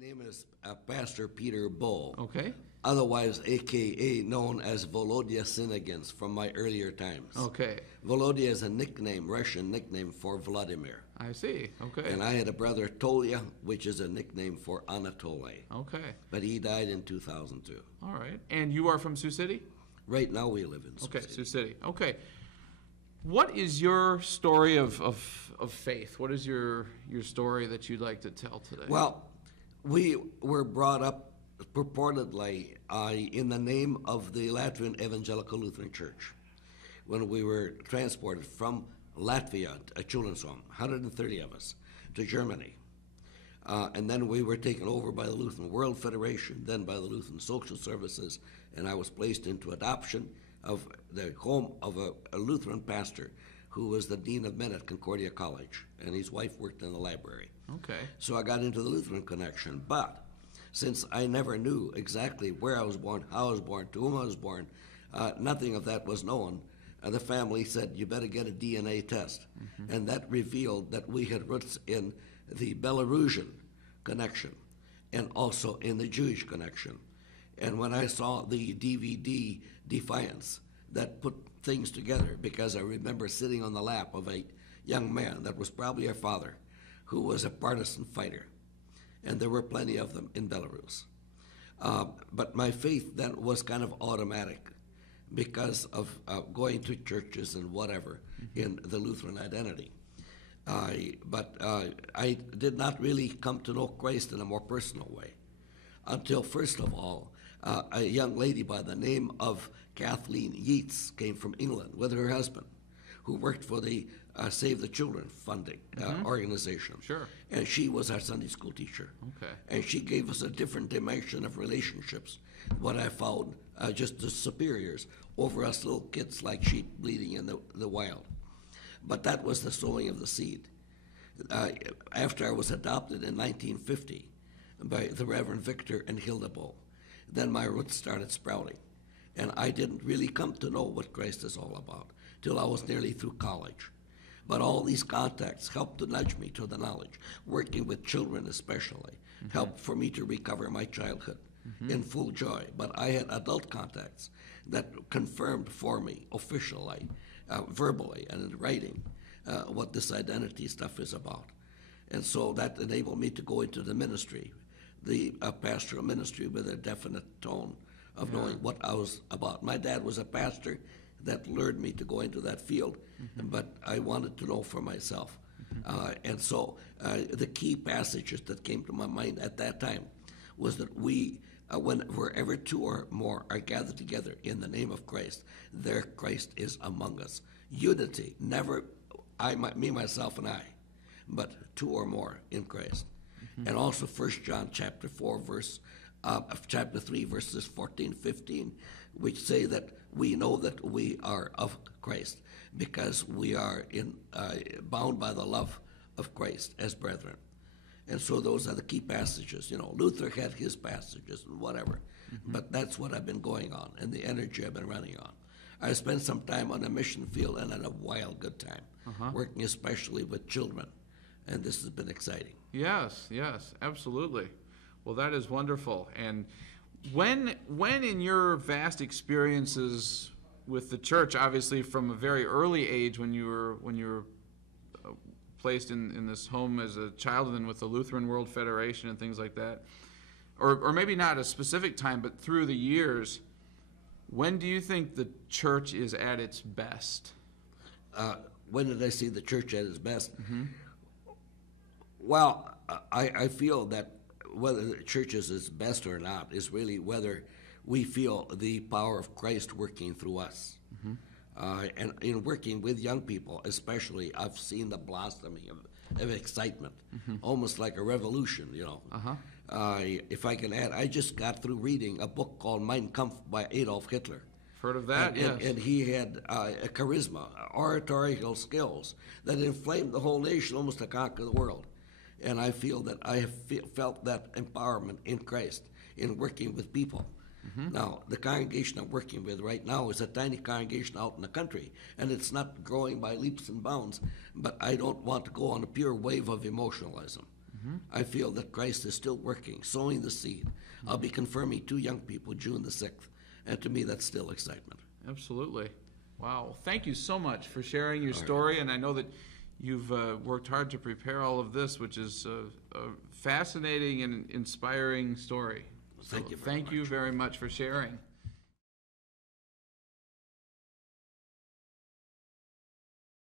name is Pastor Peter Boe. Okay. Otherwise, a.k.a. known as Volodya Synagins from my earlier times. Okay. Volodya is a nickname, Russian nickname for Vladimir. I see. Okay. And I had a brother, Tolya, which is a nickname for Anatoly. Okay. But he died in 2002. All right. And you are from Sioux City? Right now we live in Sioux City. Sioux City. Okay. What is your story of faith? What is your story that you'd like to tell today? Well, we were brought up purportedly in the name of the Latvian Evangelical Lutheran Church when we were transported from Latvia, a children's home, 130 of us, to Germany. And then we were taken over by the Lutheran World Federation, then by the Lutheran Social Services, and I was placed into adoption of the home of a Lutheran pastor who was the dean of men at Concordia College, and his wife worked in the library. Okay. So I got into the Lutheran connection, but since I never knew exactly where I was born, how I was born, to whom I was born, nothing of that was known. The family said, you better get a DNA test. Mm-hmm. And that revealed that we had roots in the Belarusian connection and also in the Jewish connection. And when I saw the DVD Defiance, that put things together, because I remember sitting on the lap of a young man that was probably our father, who was a partisan fighter. And there were plenty of them in Belarus. But my faith then was kind of automatic because of going to churches and whatever in the Lutheran identity. But I did not really come to know Christ in a more personal way until, first of all, a young lady by the name of Kathleen Yeats came from England with her husband, who worked for the Save the Children funding organization. Sure. And she was our Sunday school teacher. Okay. And she gave us a different dimension of relationships, what I found just as superiors over us little kids like sheep bleeding in the wild. But that was the sowing of the seed. After I was adopted in 1950 by the Reverend Victor and Hilda Boe, then my roots started sprouting. And I didn't really come to know what Christ is all about till I was nearly through college. But all these contacts helped to nudge me to the knowledge. Working with children especially helped for me to recover my childhood in full joy. But I had adult contacts that confirmed for me officially, verbally and in writing, what this identity stuff is about. And so that enabled me to go into the ministry, the pastoral ministry, with a definite tone of knowing what I was about. My dad was a pastor that lured me to go into that field, but I wanted to know for myself. And so the key passages that came to my mind at that time was that we, wherever two or more are gathered together in the name of Christ, there Christ is among us. Unity, never me, myself, and I, but two or more in Christ. And also 1 John chapter 4, chapter 3, verses 14, 15, which say that we know that we are of Christ because we are bound by the love of Christ as brethren. And so those are the key passages. Luther had his passages and whatever, but that's what I've been going on and the energy I've been running on. I spent some time on a mission field and had a wild good time, working especially with children, and this has been exciting. Yes, absolutely. Well, that is wonderful. And when in your vast experiences with the church, obviously from a very early age, when you were placed in this home as a child, and then with the Lutheran World Federation and things like that, or maybe not a specific time, but through the years, when do you think the church is at its best? When did I see the church at its best? Well, I feel that whether the church is its best or not is really whether we feel the power of Christ working through us. And in working with young people especially, I've seen the blossoming of excitement, almost like a revolution, If I can add, I just got through reading a book called Mein Kampf by Adolf Hitler. Heard of that, yes. And he had a charisma, oratorical skills that inflamed the whole nation almost to conquer the world. And I feel that I have felt that empowerment in Christ in working with people. Now, the congregation I'm working with right now is a tiny congregation out in the country, and it's not growing by leaps and bounds, but I don't want to go on a pure wave of emotionalism. I feel that Christ is still working, sowing the seed. I'll be confirming 2 young people June the 6th, and to me that's still excitement. Absolutely. Wow. Thank you so much for sharing your story, and I know that you've worked hard to prepare all of this, which is a fascinating and inspiring story. Thank you very much. Thank you very much for sharing.